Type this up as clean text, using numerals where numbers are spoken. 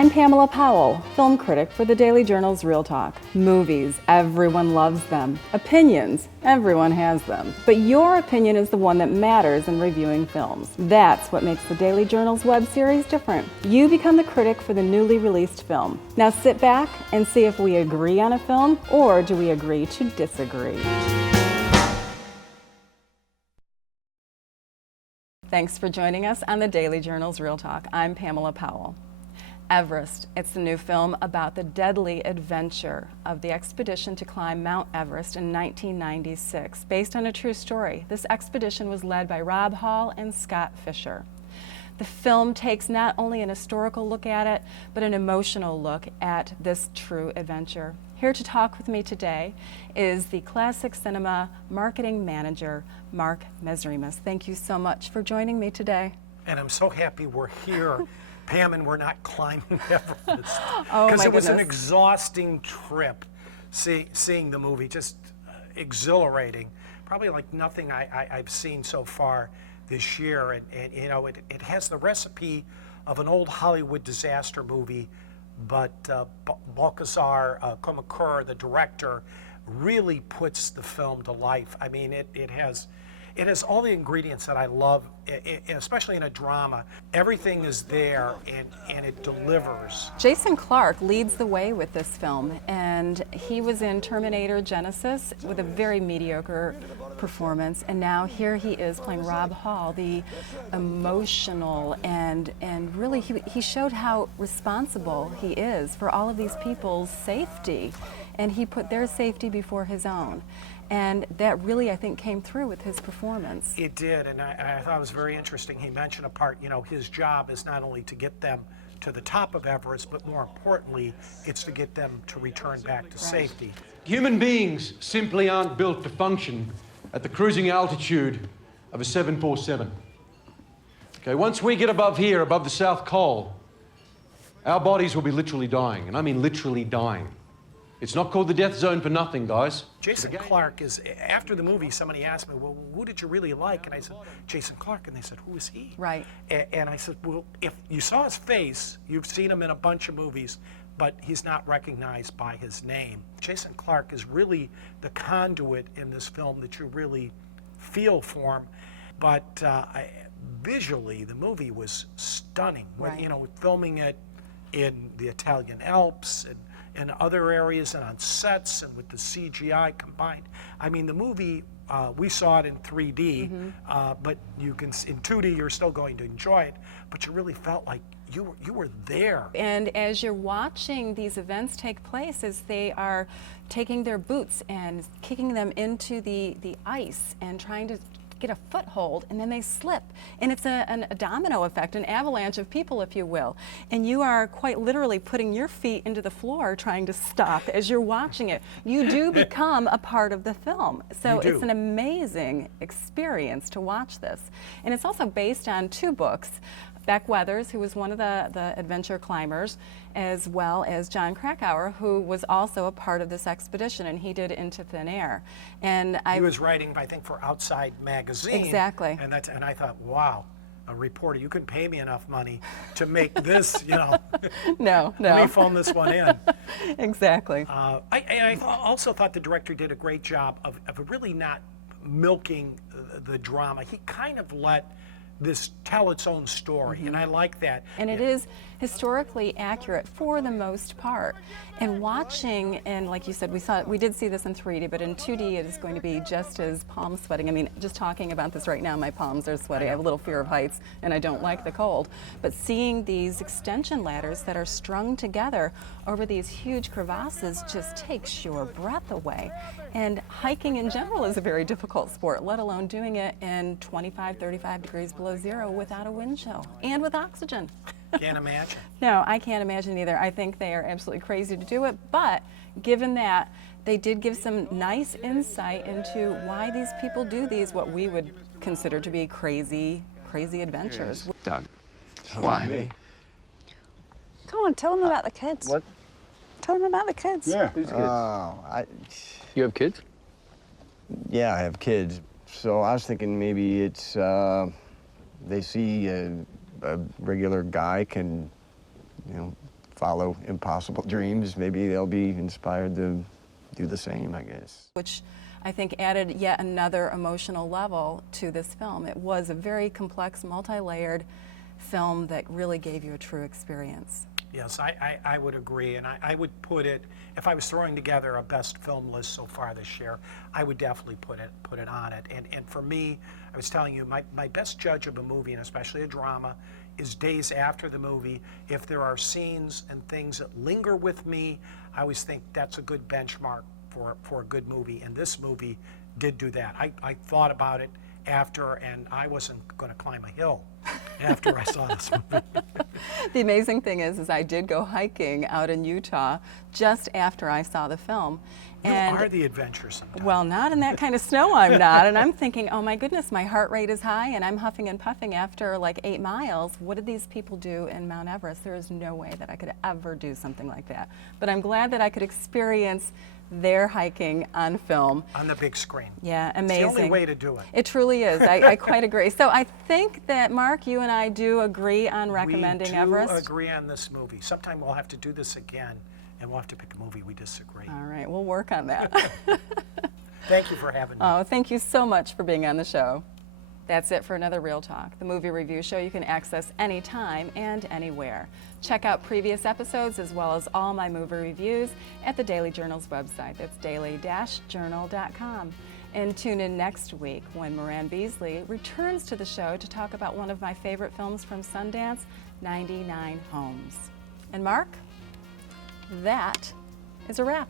I'm Pamela Powell, film critic for the Daily Journal's Real Talk. Movies, everyone loves them. Opinions, everyone has them. But your opinion is the one that matters in reviewing films. That's what makes the Daily Journal's web series different. You become the critic for the newly released film. Now sit back and see if we agree on a film, or do we agree to disagree. Thanks for joining us on the Daily Journal's Real Talk. I'm Pamela Powell. Everest. It's the new film about the deadly adventure of the expedition to climb Mount Everest in 1996. Based on a true story, this expedition was led by Rob Hall and Scott Fisher. The film takes not only an historical look at it, but an emotional look at this true adventure. Here to talk with me today is the Classic Cinema Marketing Manager, Mark Mesrimus. Thank you so much for joining me today. And I'm so happy we're here, Pam, and we're not climbing Everest. Oh, because it was goodness. an exhausting trip, seeing the movie, just exhilarating. Probably like nothing I've seen so far this year. And you know, it has the recipe of an old Hollywood disaster movie, but Balkazar Komakur, the director, really puts the film to life. I mean, it has all the ingredients that I love, especially in a drama. Everything is there, and it delivers. Jason Clarke leads the way with this film, and he was in Terminator Genesis with a very mediocre performance, and now here he is playing Rob Hall, the emotional, and really he showed how responsible he is for all of these people's safety, and he put their safety before his own. And that really, I think, came through with his performance. It did, and I thought it was very interesting. He mentioned a part, you know, his job is not only to get them to the top of Everest, but more importantly, it's to get them to return back to safety. Human beings simply aren't built to function at the cruising altitude of a 747. Okay, once we get above here, above the South Pole, our bodies will be literally dying, and I mean literally dying. It's not called the death zone for nothing, guys. Jason Clarke is, after the movie, somebody asked me, well, who did you really like? And I said, Jason Clarke. And they said, who is he? Right. And I said, well, if you saw his face, you've seen him in a bunch of movies, but he's not recognized by his name. Jason Clarke is really the conduit in this film that you really feel for him. But visually, the movie was stunning. Right. You know, filming it in the Italian Alps and in other areas and on sets and with the CGI combined. I mean, the movie, we saw it in 3D, but you can, in 2D, you're still going to enjoy it, but you really felt like you were there. And as you're watching these events take place, as they are taking their boots and kicking them into the ice and trying to get a foothold, and then they slip, and it's a domino effect, an avalanche of people, if you will, and you are quite literally putting your feet into the floor trying to stop as you're watching it. You do become a part of the film, so it's an amazing experience to watch this. And it's also based on two books. Beck Weathers, who was one of the adventure climbers, as well as John Krakauer, who was also a part of this expedition, and he did Into Thin Air. And he was writing, I think, for Outside Magazine. Exactly. And I thought, wow, a reporter, you couldn't pay me enough money to make this, you know. No. Let me phone this one in. Exactly. I also thought the director did a great job of really not milking the drama. He kind of let this tell its own story, and I like that. And it is historically accurate for the most part. And watching, and like you said, we did see this in 3D, but in 2D it is going to be just as palm sweating. I mean, just talking about this right now, my palms are sweaty. I have a little fear of heights, and I don't like the cold. But seeing these extension ladders that are strung together over these huge crevasses just takes your breath away. And hiking in general is a very difficult sport, let alone doing it in 25, 35 degrees below zero without a wind chill and with oxygen. Can't imagine. No, I can't imagine either. I think they are absolutely crazy to do it, but given that, they did give some nice insight into why these people do these, what we would consider to be crazy adventures. Yes. Doug, why? Me? Come on, tell them about the kids. What? Tell them about the kids. Yeah, who's kids? You have kids? Yeah, I have kids. So I was thinking maybe it's, they see a regular guy can, you know, follow impossible dreams, maybe they'll be inspired to do the same, I guess. Which I think added yet another emotional level to this film. It was a very complex, multi-layered film that really gave you a true experience. Yes, I would agree, and I would put it, if I was throwing together a best film list so far this year, I would definitely put it on it. And for me, I was telling you, my best judge of a movie, and especially a drama, is days after the movie. If there are scenes and things that linger with me, I always think that's a good benchmark for a good movie, and this movie did do that. I thought about it after, and I wasn't going to climb a hill after I saw this movie. The amazing thing is I did go hiking out in Utah just after I saw the film. You are the adventuresome type. Well, not in that kind of snow, I'm not. And I'm thinking, oh my goodness, my heart rate is high and I'm huffing and puffing after like 8 miles. What did these people do in Mount Everest? There is no way that I could ever do something like that. But I'm glad that I could experience their hiking on film. On the big screen. Yeah, amazing. It's the only way to do it. It truly is. I quite agree. So I think that, Mark, you and I do agree on recommending Everest. We do agree on this movie. Sometime we'll have to do this again, and we'll have to pick a movie we disagree. All right, we'll work on that. Thank you for having me. Oh, thank you so much for being on the show. That's it for another Real Talk, the movie review show you can access anytime and anywhere. Check out previous episodes as well as all my movie reviews at the Daily Journal's website. That's daily-journal.com. And tune in next week when Moran Beasley returns to the show to talk about one of my favorite films from Sundance, 99 Homes. And Mark, that is a wrap.